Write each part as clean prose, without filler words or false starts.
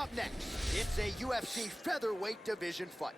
up next, it's a UFC featherweight division fight.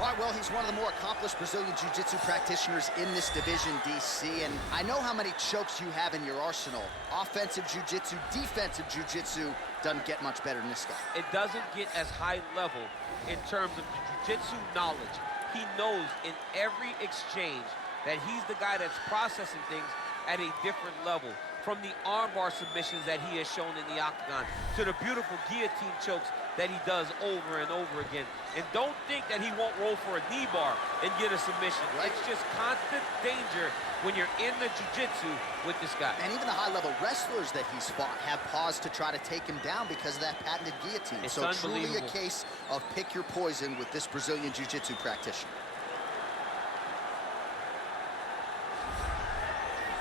All right, well, he's one of the more accomplished Brazilian Jiu-Jitsu practitioners in this division, DC, and I know how many chokes you have in your arsenal. Offensive Jiu-Jitsu, defensive Jiu-Jitsu doesn't get much better than this guy. It doesn't get as high level in terms of Jiu-Jitsu knowledge. He knows in every exchange that he's the guy that's processing things at a different level. From the armbar submissions that he has shown in the octagon to the beautiful guillotine chokes that he does over and over again. And don't think that he won't roll for a knee bar and get a submission. Right. It's just constant danger when you're in the jiu-jitsu with this guy. And even the high-level wrestlers that he's fought have paused to try to take him down because of that patented guillotine. It's so truly a case of pick your poison with this Brazilian jiu-jitsu practitioner.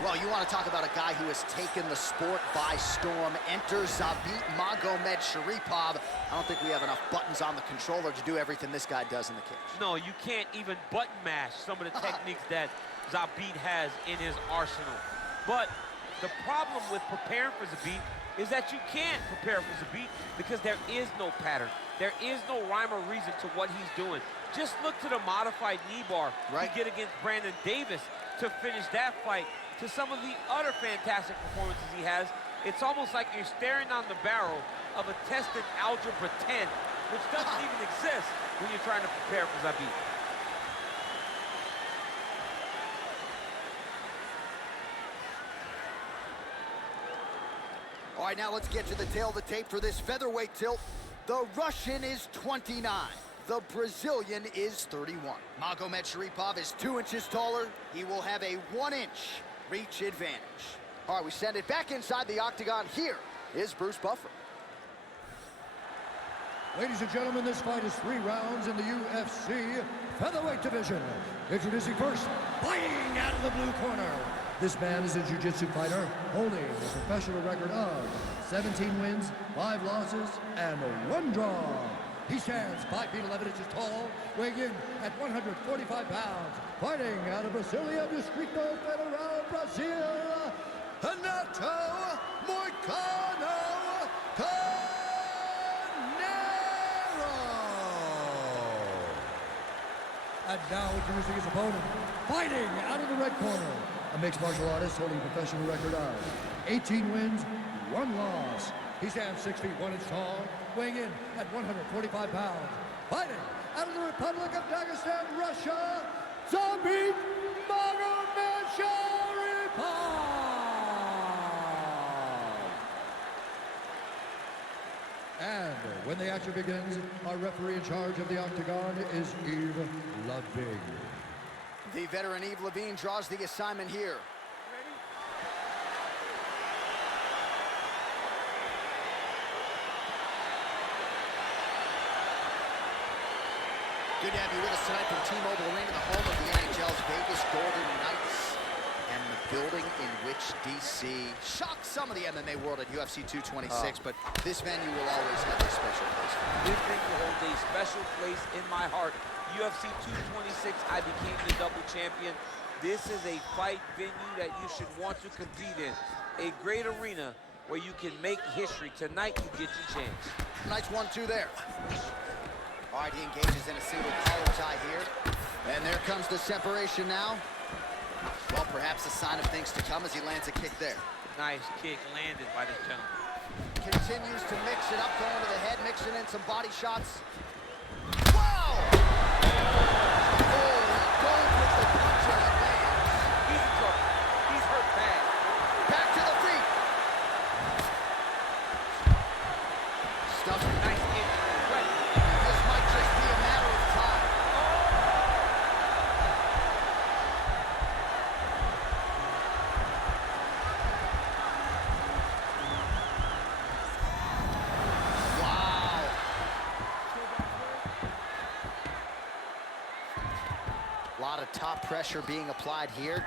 Well, you want to talk about a guy who has taken the sport by storm. Enter Zabit Magomedsharipov. I don't think we have enough buttons on the controller to do everything this guy does in the cage. No, you can't even button mash some of the techniques that Zabit has in his arsenal. But the problem with preparing for Zabit is that you can't prepare for Zabit because there is no pattern. There is no rhyme or reason to what he's doing. Just look to the modified knee bar to get against Brandon Davis to finish that fight. To some of the other fantastic performances he has, it's almost like you're staring on the barrel of a tested Algebra 10, which doesn't even exist when you're trying to prepare for Zabit. All right, now let's get to the tail of the tape for this featherweight tilt. The Russian is 29. The Brazilian is 31. Magomedsharipov is 2 inches taller. He will have a 1-inch reach advantage. All right, we send it back inside the octagon. Here is Bruce Buffer. Ladies and gentlemen, this fight is 3 rounds in the UFC featherweight division. Introducing first, fighting out of the blue corner. This man is a jiu-jitsu fighter holding a professional record of 17 wins, 5 losses, and 1 draw. He stands 5 feet 11 inches tall, weighing in at 145 pounds. Fighting out of Brasilia, Distrito Federal, Brazil, Renato Moicano. And now introducing his opponent, fighting out of the red corner, a mixed martial artist holding a professional record of 18 wins, 1 loss. He stands 6 feet 1 inch tall, weighing in at 145 pounds. Fighting out of the Republic of Dagestan, Russia, Zabit Magomedsharipov. And when the action begins, our referee in charge of the octagon is Yves Levine. The veteran Yves Levine draws the assignment here. Good to have you with us tonight from T-Mobile Arena, the home of the NHL's Vegas Golden Knights, and the building in which DC shocked some of the MMA world at UFC 226, but this venue will always have a special place for me. This venue holds a special place in my heart. UFC 226, I became the double champion. This is a fight venue that you should want to compete in. A great arena where you can make history. Tonight, you get your chance. Nice 1-2 there. All right, he engages in a single collar tie here. And there comes the separation now. Well, perhaps a sign of things to come as he lands a kick there. Nice kick landed by this gentleman. Continues to mix it up, going to the head, mixing in some body shots. Wow! Oh, going with the punch and it lands. He's in trouble. He's hurt bad. Back to the feet. Stuffs a nice kick. This might just be a matter of time. Wow. A lot of top pressure being applied here.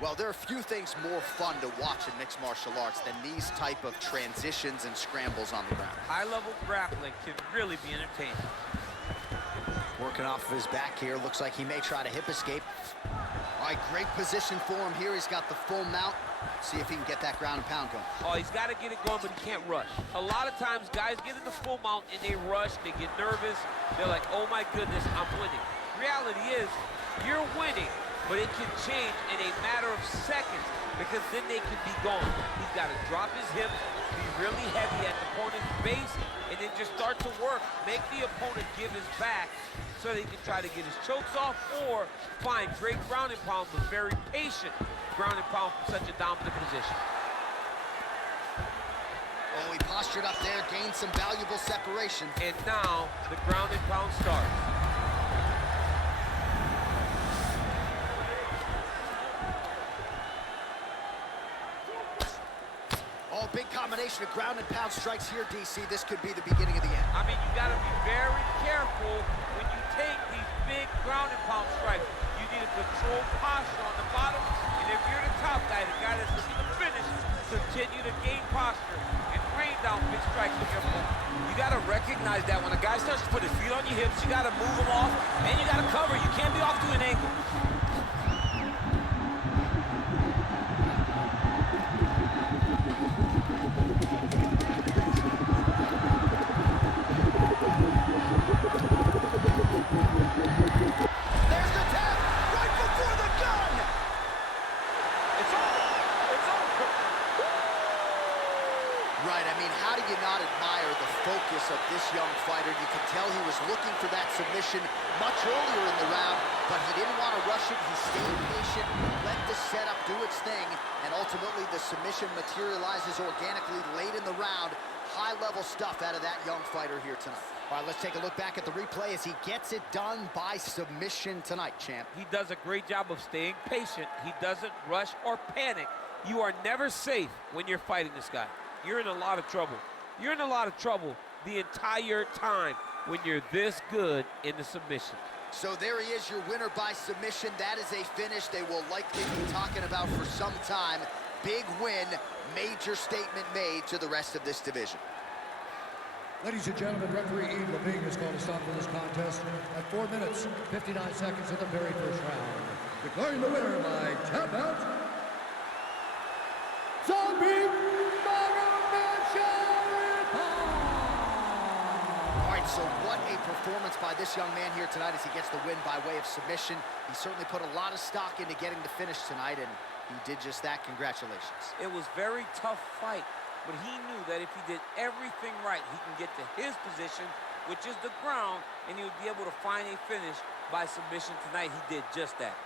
Well, there are few things more fun to watch in mixed martial arts than these type of transitions and scrambles on the ground. High-level grappling can really be entertaining. Working off of his back here. Looks like he may try to hip escape. All right, great position for him here. He's got the full mount. See if he can get that ground and pound going. Oh, he's got to get it going, but he can't rush. A lot of times, guys get in the full mount and they rush, they get nervous. They're like, oh my goodness, I'm winning. Reality is, you're winning, but it can change in a matter of seconds because then they can be gone. He's got to drop his hips, be really heavy at the opponent's base, and then just start to work. Make the opponent give his back so that he can try to get his chokes off or find great ground and pound, but very patient ground and pound from such a dominant position. Oh, he postured up there, gained some valuable separation. And now the ground and pound starts. Oh, big combination of ground and pound strikes here, DC. This could be the beginning of the end. I mean, you got to be very careful when you take these big ground and pound strikes. You need a controlled posture on the bottom, and if you're the top guy, the guy that's looking to finish, continue to gain posture and rain down big strikes with your opponent. You got to recognize that when a guy starts to put his feet on your hips, you got to move him off, and you got to cover. You can't be off to an angle. There's the tap, right before the gun! It's over. It's over. Right, I mean, how do you not admire the focus of this young fighter? You can tell he was looking for that submission much earlier in the round, but he didn't want to rush it. He stayed patient, let the setup do its thing, and ultimately the submission materializes organically late in the round. High-level stuff out of that young fighter here tonight. All right, let's take a look back at the replay as he gets it done by submission tonight, champ. He does a great job of staying patient. He doesn't rush or panic. You are never safe when you're fighting this guy. You're in a lot of trouble. You're in a lot of trouble the entire time when you're this good in the submission. So there he is, your winner by submission. That is a finish they will likely be talking about for some time. Big win, major statement made to the rest of this division. Ladies and gentlemen, referee Ian Levine has called a stop to this contest at 4 minutes, 59 seconds of the very first round. Declaring the winner by tap out, Zabit Magomedsharipov! All right, so what a performance by this young man here tonight as he gets the win by way of submission. He certainly put a lot of stock into getting the finish tonight, and he did just that. Congratulations. It was a very tough fight, but he knew that if he did everything right, he can get to his position, which is the ground, and he would be able to find a finish by submission tonight. He did just that.